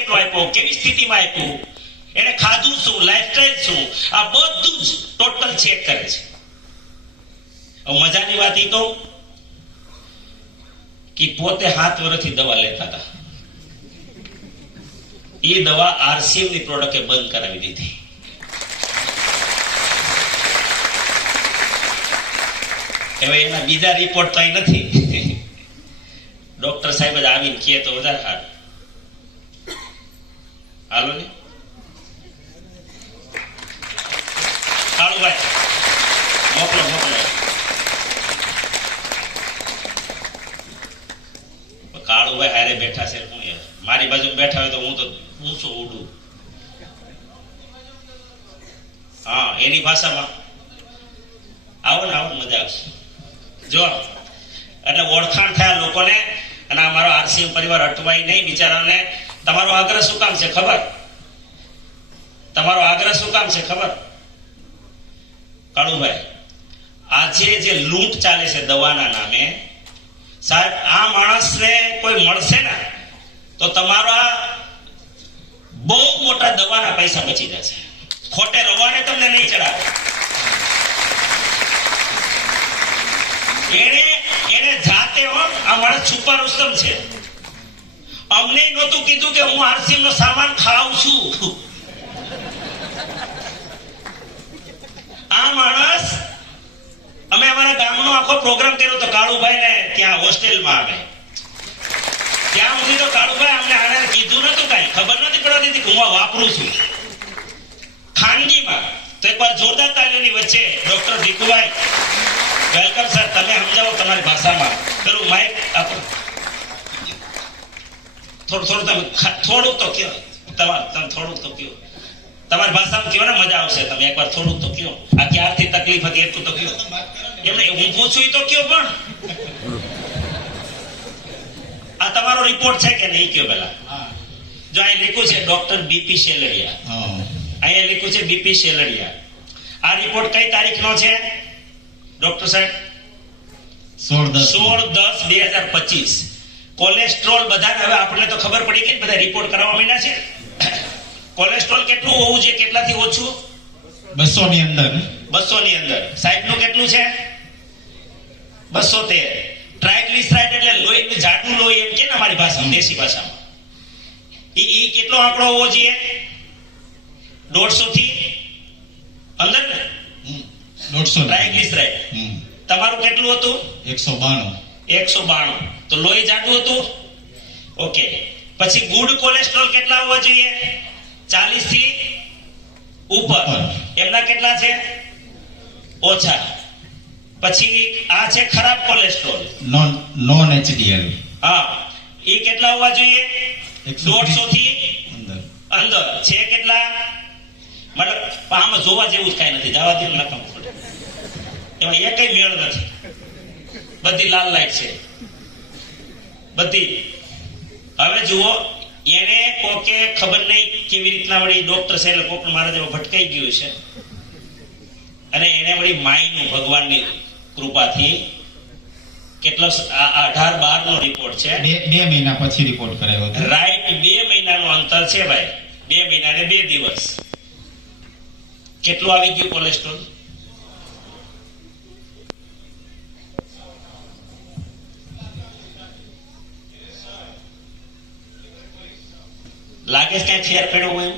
કેટલો આપ્યો, કેવી સ્થિતિમાં આપ્યું, એને ખાધું શું, લાઈફસ્ટાઈલ શું, આ બધું જ ટોટલ ચેક કરે છે. મજાની વાત એ કહું કે પોતે 7 વર્ષથી દવા લેતા હતા. એ દવા RCM ની પ્રોડક્ટે બંધ કરાવી દીધી. હવે એના બીજા રિપોર્ટ તો નથી. ડોક્ટર સાહેબ જ આવીને કહે તો વધારે સારું. હાલો ને કાળુભાઈ, મોકલો. કાળુભાઈ હારે બેઠા છે, મારી બાજુ બેઠા હોય તો હું તો ઊંચો ઉડું. હા, એની ભાષામાં આવો ને મજા આવશે. જો એટલે ઓળખાણ થયા લોકોને. અને અમારો RCM પરિવાર અટવાય નહીં બિચારાને. તમારો આગ્રહ શું કામ છે ખબર? તમારો આગ્રહ શું કામ છે ખબર? કાળુભાઈ, આજે જે લૂંટ ચાલે છે દવાના નામે, સાહેબ આ માણસને કોઈ મળશે ને તો તમારા બહુ મોટા દવાના પૈસા બચી જશે. ખોટે રવાને તમને નહીં ચડાવે. એને જાતે આ માણસ છુપા રુસ્તમ છે. અમને નહોતું કીધું કે હું RCM નો સામાન ખાઉં છું. આ માણસ, અમે અમારા ગામનો આખો પ્રોગ્રામ કર્યો તો કાળુભાઈ ને ત્યાં હોસ્ટેલમાં આવે ત્યાં સુધી તો કાળુભાઈ અમને આને કીધું નતું, કઈ ખબર નથી પડવા દીધી કે હું આ વાપરું છું. ખાનગીમાં તો એકવાર જોરદાર તાલીઓની વચ્ચે ડોક્ટર ભીખુભાઈ, વેલકમ સર, તમે સમજાવો તમારી ભાષામાં. પેલું માઇક આપો. થોડું તમે થોડુંક તો કયો. તમે થોડુંક તો કયો તમારી ભાષામાં કયો ને, મજા આવશે. તમે એકવાર થોડુંક તો કયો. આ ક્યારથી તકલીફ હતી એટલું તો કયો. એમને હું પૂછું તો કયો. પણ આ તમારો રિપોર્ટ છે કે નહીં કયો પેલા? જો અહીં લખ્યું છે ડોક્ટર BP શેલડિયા. અહીંયા લખ્યું છે BP શેલડિયા. આ રિપોર્ટ કઈ તારીખનો છે ડોક્ટર સાહેબ? 16/10/2025. કોલેસ્ટ્રોલ બધાને હવે આપણને તો ખબર પડી કે બધા રિપોર્ટ કરાવવા માંડ્યા છે. કોલેસ્ટ્રોલ કેટલું હોવું જોઈએ, કેટલાથી ઓછું? 200 ની અંદર. 200 ની અંદર. સાહેબ નું કેટલું છે? 213. ટ્રાઇગ્લિસરાઇડ એટલે લોહીનું જાડું લોહી એમ કે ને અમારી ભાષામાં, દેશી ભાષામાં. એ કેટલો આંકડો હોવો જોઈએ? 150 થી અંદર ને? 150 ટ્રાઇગ્લિસરાઇડ. તમારું કેટલું હતું? 192. તો લોહી જાડું હતું. ઓકે. પછી ગુડ કોલેસ્ટ્રોલ કેટલા હોવા જોઈએ? 40 થી ઉપર. એમના કેટલા છે? ઓછા. પછી આ છે ખરાબ કોલેસ્ટ્રોલ, નોન HDL. હા, એ કેટલા હોવા જોઈએ? 150 થી અંદર. છે કેટલા? મતલબ આમાં જોવા જેવું જ કઈ નથી. જવા દે નકામ પડે. એમાં એકય મેળ નથી. બધી લાલ લાઈટ છે બધી. હવે જુઓ, એને કોકે ખબર નહીં કેવી રીતના વળી ડોક્ટર છે એટલે કોક મારા જેવો ભટકાઈ ગયું છે, અને એને વળી માયનું ભગવાનની કૃપાથી કેટલો 18/12 નો રિપોર્ટ છે. 2 મહિના પછી રિપોર્ટ કરાયો હતો. રાઈટ, 2 મહિનાનો અંતર છે ભાઈ. 2 મહિના ને 2 દિવસ. કેટલું આવી ગયું કોલેસ્ટ્રોલ? લાગે છે ક્યાંય ફેર પડ્યો હોય?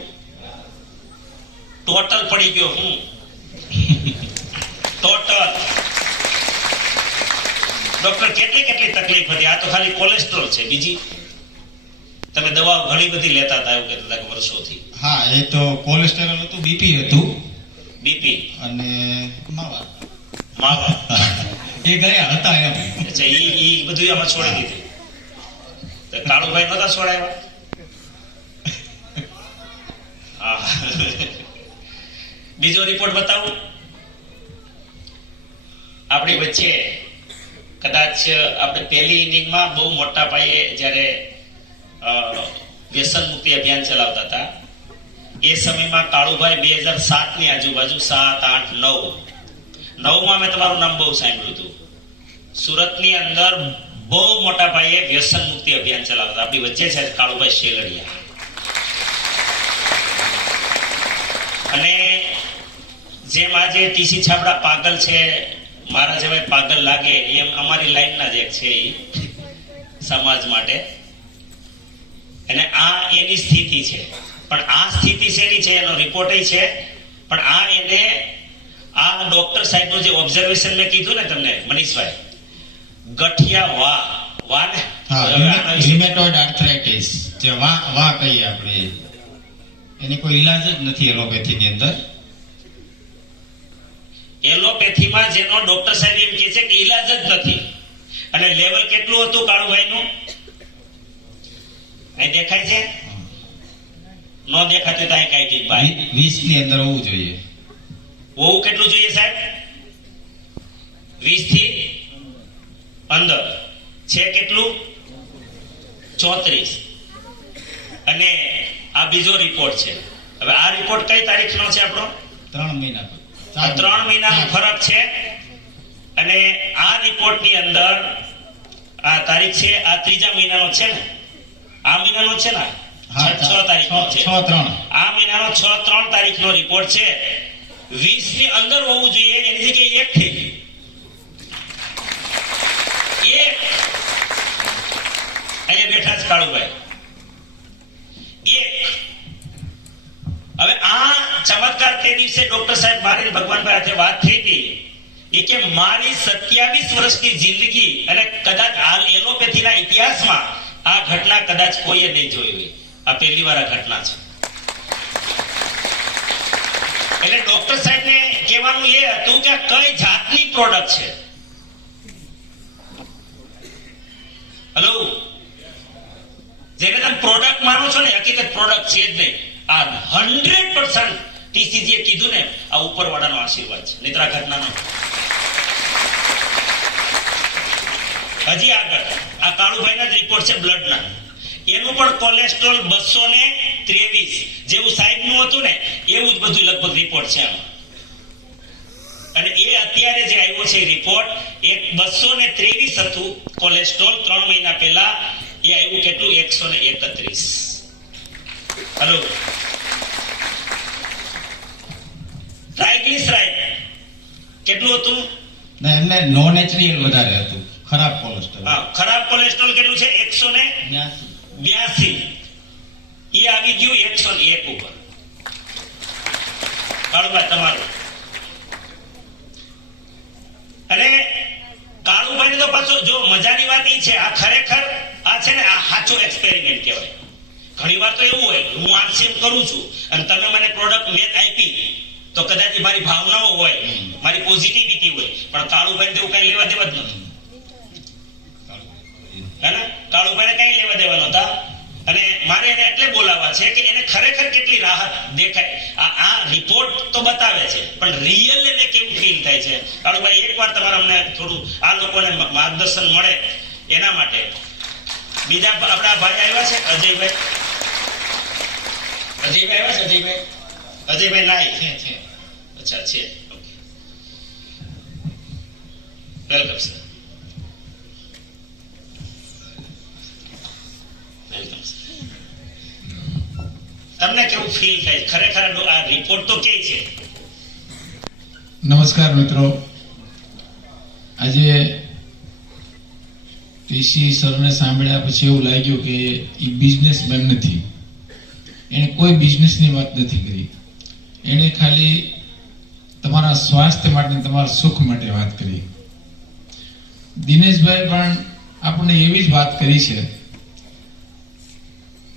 ટોટલ પડી ગયો. ટોટલ. ડોક્ટર કેટલી તકલીફ હતી? આ તો ખાલી કોલેસ્ટ્રોલ છે, બીજી તમે દવાઓ ઘણી બધી લેતા હતા એવું કહેતા હતા વર્ષોથી. હા, એ તો કોલેસ્ટેરોલ હતું, BP હતું, BP અને માવા એ ગયા હતા એમ. અચ્છા, ઈ બધું આમાં છોડી દીધું. તો કાળુભાઈ નતા છોડાવ્યા? બીજો રિપોર્ટ બતાવું આપણી વચ્ચે. કદાચ આપણે પહેલી ઇનિંગમાં બહુ મોટા પાયે જયારે વ્યસન મુક્તિ અભિયાન ચલાવતા હતા એ સમયમાં કાળુભાઈ 2007 ની આજુબાજુ 7, 8, 9માં મેં તમારું નામ બહુ સાંભળ્યું હતું. સુરતની અંદર બહુ મોટા પાયે વ્યસન મુક્તિ અભિયાન ચલાવતા. આપણી વચ્ચે છે કાળુભાઈ શેલડિયા. અને જેમ આજે ટીસી છાપડા પાગલ છે, મારા જેવા પાગલ લાગે, એમ અમારી લાઈનના જ એક છે ઈ સમાજ માટે. અને આ એની સ્થિતિ છે. પણ આ સ્થિતિ શેની છે એનો રિપોર્ટ છે. પણ આ એને આ ડોક્ટર સાહેબનું જે ઓબ્ઝર્વેશન મેં કીધું ને તમને મનીષભાઈ, ગઠિયા વા ને રિમેટોઇડ આર્થરાઇટિસ, જે વા કહીએ આપણે, એની કોઈ ઈલાજ જ નથી એલોપેથીની અંદર. એલોપેથીમાં જેનો ડોક્ટર સાહેબ એમ કહે છે કે ઈલાજ જ નથી. અને લેવલ કેટલું હતું કાળુભાઈનું? અહીં દેખાય છે? ન દેખાતું તો અહીં કાઢી ભાઈ. 20 ની અંદર હોવું જોઈએ. હોવું કેટલું જોઈએ સાહેબ? 20 થી અંદર. છે કેટલું? 34. અને આ બીજો રિપોર્ટ છે. હવે આ રિપોર્ટ કઈ તારીખનો છે આપણો? 3 મહિના. 3 મહિનાનો ફરક છે. અને આ રિપોર્ટની અંદર આ તારીખ છે, આ 3જા મહિનાનો છે ને, આ મહિનાનો છે ને, 6 તારીખનો છે. 6/3 આ મહિનાનો 6/3 તારીખનો રિપોર્ટ છે. 20 ની અંદર હોવું જોઈએ, એની જગ્યાએ 1 થઈ ગયું. 1 અહીંયા બેઠા છે કાળુભાઈ, 1. હવે આ ચમત્કાર તે દિવસે ડોક્ટર સાહેબ મારી ભગવાનભાઈ સાથે વાત થઈ હતી. એ કે મારી 27 વર્ષની જિંદગી અને કદાચ હાલ એલોપેથીના ઇતિહાસમાં આ ઘટના કદાચ કોઈએ નહીં જોઈ હોય. આ પહેલી વાર આ ઘટના છે. એટલે ડોક્ટર સાહેબને કહેવાનું એ હતું કે કઈ જાતની પ્રોડક્ટ છે. હેલો, જેને તમે પ્રોડક્ટ માનો છો ને, હકીકત પ્રોડક્ટ છે જ નહીં. આ 100% ટીસીજીએ કીધું ને, આ ઉપરવાળાનો આશીર્વાદ છે, નિદ્રા ઘટનાનો. હજી આગળ આ કાળુભાઈના જ રિપોર્ટ છે બ્લડના. એનું પણ કોલેસ્ટ્રોલ 223, જેવું સાહેબનું હતું ને એવું જ બધું લગભગ રિપોર્ટ છે આમાં. અને એ અત્યારે જે આવ્યો છે રિપોર્ટ, એક 223 હતું કોલેસ્ટ્રોલ 3 મહિના પહેલા. એ આવ્યું કેટલું? 131. હલો, ટ્રાઇગ્લિસરાઇડ કેટલું હતું? ના, એમને નોન એચડીએલ વધારે હતું. ખરાબ કોલેસ્ટ્રોલ. હા, ખરાબ કોલેસ્ટ્રોલ કેટલું છે? 182. એ આવી ગયું 101 ઉપર. કાળુભાઈ તમારું. અને કાળુભાઈ તો પાછો જો મજાની વાત એ છે, આ ખરેખર આ છે ને, આ સાચો એક્સપેરિમેન્ટ કહેવાય. ઘણી વાર તો એવું હોય, હું આક્ષેપ કરું છું અને તમે મને પ્રોડક્ટ મેં આપી, તો કદાચ મારી ભાવનાઓ હોય, મારી પોઝિટિવિટી હોય, પણ કાળુભાઈ તેવું કઈ લેવા દેવા જ નથી. હે ને? કાળુભાઈને કઈ લેવા દેવા નહોતા. અને મારે એને એટલે બોલાવવા છે કે એને ખરેખર કેટલી રાહત દેખાય. આ રિપોર્ટ તો બતાવે છે, પણ રિયલ એને કેવું ફીલ થાય છે. કાળુભાઈ, એકવાર તમારે અમને થોડું આ લોકોને માર્ગદર્શન મળે એના માટે. બીજા આપણા ભાઈ આવ્યા છે, અજયભાઈ. અજયભાઈ આવ્યા છે? અજયભાઈ નાઈ છે. અચ્છા, છે. Welcome sir. Welcome sir. તમને કેવું ફીલ થાય ખરેખર? આ રિપોર્ટ તો કે છે. નમસ્કાર મિત્રો, આજે ટીસી સરને સાંભળ્યા પછી એવું લાગ્યું કે એ બિઝનેસમેન નથી. એને કોઈ બિઝનેસની વાત નથી કરી. એને ખાલી તમારા સ્વાસ્થ્ય માટે, તમારા સુખ માટે વાત કરી. દિનેશભાઈ પણ આપણને એવી જ વાત કરી છે.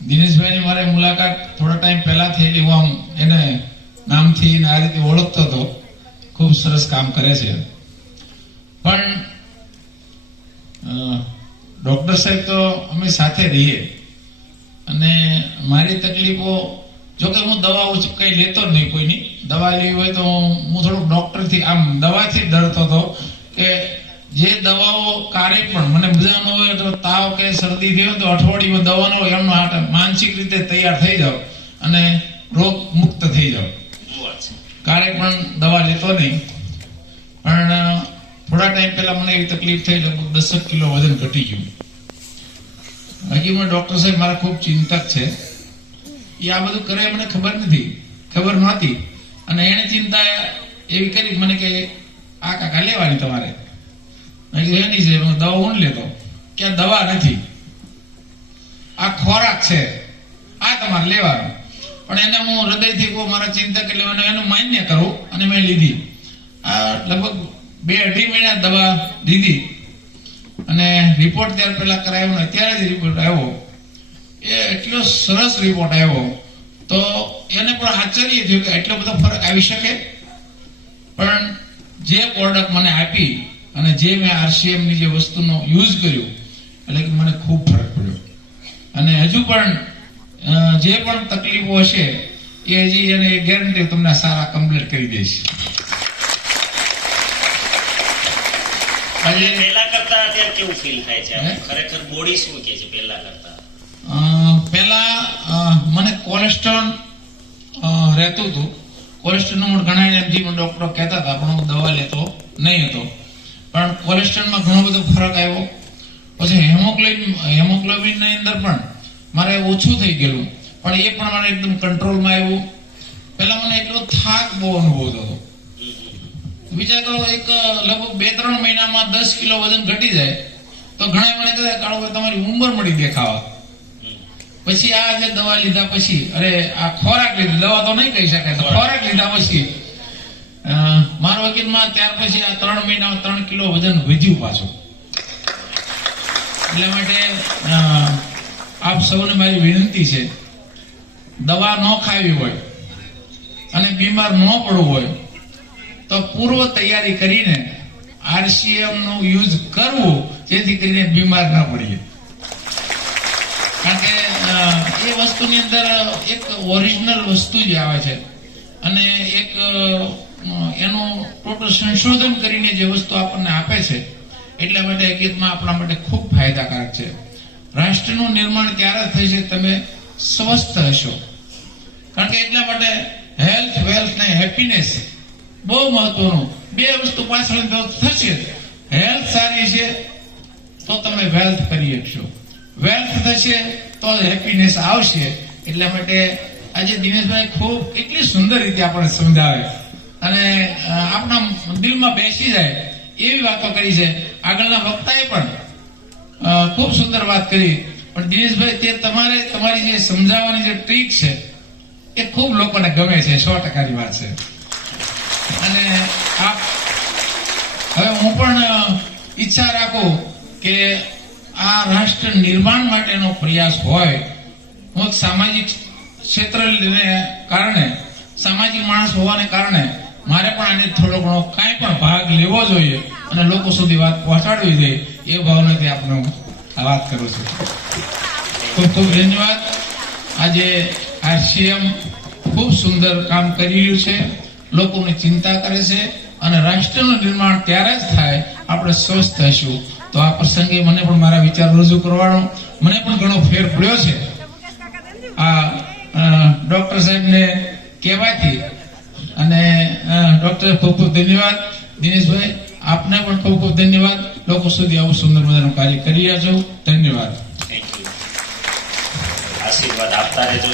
દિનેશભાઈની મારે મુલાકાત થોડા ટાઈમ પહેલા થયેલી. હું આમ એને નામથી આ રીતે ઓળખતો હતો. ખૂબ સરસ કામ કરે છે. પણ ડોક્ટર સાહેબ તો અમે સાથે રહીએ, અને મારી તકલીફો, જોકે હું દવાઓ કઈ લેતો જ નહીં કોઈની. દવા લેવી હોય તો હું થોડુંક ડોક્ટરથી, આમ દવાથી ડરતો હતો કે જે દવાઓ કારે પણ મને મજા ન હોય તો તાવ કે શરદી થયો તો અઠવાડિયું દવા ન હોય, એમનો માનસિક રીતે તૈયાર થઈ જાવ અને રોગ મુક્ત થઈ જાવ. કારે પણ દવા લેતો નહીં. પણ થોડા ટાઈમ પહેલા મને એવી તકલીફ થઈ, લગભગ 10 કિલો વજન ઘટી ગયું. હકીકતમાં ડોક્ટર સાહેબ મારા ખૂબ ચિંતક છે. એ આ બધું કરે મને ખબર નહોતી. અને એને ચિંતા એવી કરી મને કે આ કાકા લેવાની તમારે. મેં કીધું એની છે, હું દવા હું લેતો. કે દવા નથી, આ ખોરાક છે, આ તમારે લેવાનું. પણ એને હું હૃદયથી કહું, મારા ચિંતક એટલે એનું માન્ય કરું અને મેં લીધી. આ લગભગ 2-2.5 મહિના દવા લીધી અને રિપોર્ટ ત્યાર પહેલા કરાયો ને અત્યારે જ રિપોર્ટ આવ્યો. એ એટલો સરસ રિપોર્ટ આવ્યો તો એને પણ આશ્ચર્ય થયું કે એટલો બધો ફરક આવી શકે. પણ જે પ્રોડક્ટ મને આપી અને જે મેં RCM ની જે વસ્તુનો યુઝ કર્યો એટલે કે મને ખૂબ ફરક પડ્યો. અને હજુ પણ જે પણ તકલીફો હશે એ હજી એને ગેરંટી તમને સારા કમ્પ્લીટ કરી દઈશ. આજે પહેલા કરતા અત્યારે કેવું ફીલ થાય છે? ખરેખર બોડી શું કે છે પહેલા કરતા? પહેલા મને કોલેસ્ટ્રોલ રહેતું હતું. કોલેસ્ટ્રોલનું ઘણા એમ ડોક્ટરો કહેતા હતા, પણ હું દવા લેતો નહીં હતો. પણ કોલેસ્ટ્રોલમાં ઘણો બધો ફરક આવ્યો. પછી હેમોગ્લોબિનની અંદર પણ મારે ઓછું થઈ ગયેલું, પણ એ પણ મારે એકદમ કંટ્રોલમાં આવ્યું. પહેલા મને એટલો થાક બહુ અનુભવતો હતો. વિચાર કરો, એક લગભગ 2-3 મહિનામાં 10 કિલો વજન ઘટી જાય તો ઘણા મને કહે કાળુભાઈ તમારી ઉંમર મળી દેખાવા. પછી આ જે દવા લીધા પછી, અરે આ ખોરાક લીધી, દવા તો નહીં કહી શકાય, ખોરાક લીધા પછી મારા વકીલમાં ત્યાર પછી આ 3 મહિનામાં 3 કિલો વજન વધ્યું પાછું. એટલા માટે આપ સૌને મારી વિનંતી છે, દવા ન ખાવી હોય અને બીમાર ન પડવું હોય તો પૂર્વ તૈયારી કરીને RCM નો યુઝ કરવો, જેથી કરીને બીમાર ના પડીએ. કારણ કે એ વસ્તુની અંદર એક ઓરિજિનલ વસ્તુ જ આવે છે અને એક એનું ટોટલ સંશોધન કરીને જે વસ્તુ આપણને આપે છે. એટલા માટે હકીકતમાં આપણા માટે ખૂબ ફાયદાકારક છે. રાષ્ટ્રનું નિર્માણ ત્યારે થશે તમે સ્વસ્થ હશો. કારણ કે એટલા માટે હેલ્થ, વેલ્થ ને હેપીનેસ બહુ મહત્વનું. 2 વસ્તુ પાછળ થશે. હેલ્થ સારી છે તો તમે વેલ્થ કરી શકશો, વેલ્થ થશે તો હેપીનેસ આવશે. એટલા માટે આજે દિનેશભાઈ ખૂબ કેટલી સુંદર રીતે આપણને સમજાવે અને આપણા દિલમાં બેસી જાય એવી વાતો કરી છે. આગળના વક્તાએ પણ ખૂબ સુંદર વાત કરી. પણ દિનેશભાઈ, તે તમારી જે સમજાવવાની જે ટ્રીક છે એ ખૂબ લોકોને ગમે છે. 100%ની વાત છે. અને હવે હું પણ ઈચ્છા રાખું કે આ રાષ્ટ્ર નિર્માણ માટેનો પ્રયાસ હોય. હું સામાજિક ક્ષેત્રને કારણે, સામાજિક માણસ હોવાને કારણે મારે પણ આને થોડો ઘણો કાંઈ પણ ભાગ લેવો જોઈએ અને લોકો સુધી વાત પહોંચાડવી જોઈએ. એ ભાવનાથી આપને આ વાત કરું છું. ખૂબ ખૂબ ધન્યવાદ. આજે RCM ખૂબ સુંદર કામ કરી રહ્યું છે, લોકોની ચિંતા કરે છે અને રાષ્ટ્રનું નિર્માણ ત્યારે જ થાય આપણે સ્વસ્થ હશું. તો આ પ્રસંગે મને પણ મારા વિચાર રજૂ કરવાનો મને પણ ઘણો ફેર પડ્યો છે આ ડોક્ટર સાહેબને કહેવાથી. અને ડોક્ટર ખૂબ ખૂબ ધન્યવાદ. દિનેશભાઈ, આપને પણ ખૂબ ખૂબ ધન્યવાદ. લોકો સુધી આવું સુંદર મજાનું કાર્ય કરી રહ્યા છો. ધન્યવાદ. Thank you. આશીર્વાદ આપતા રહેજો.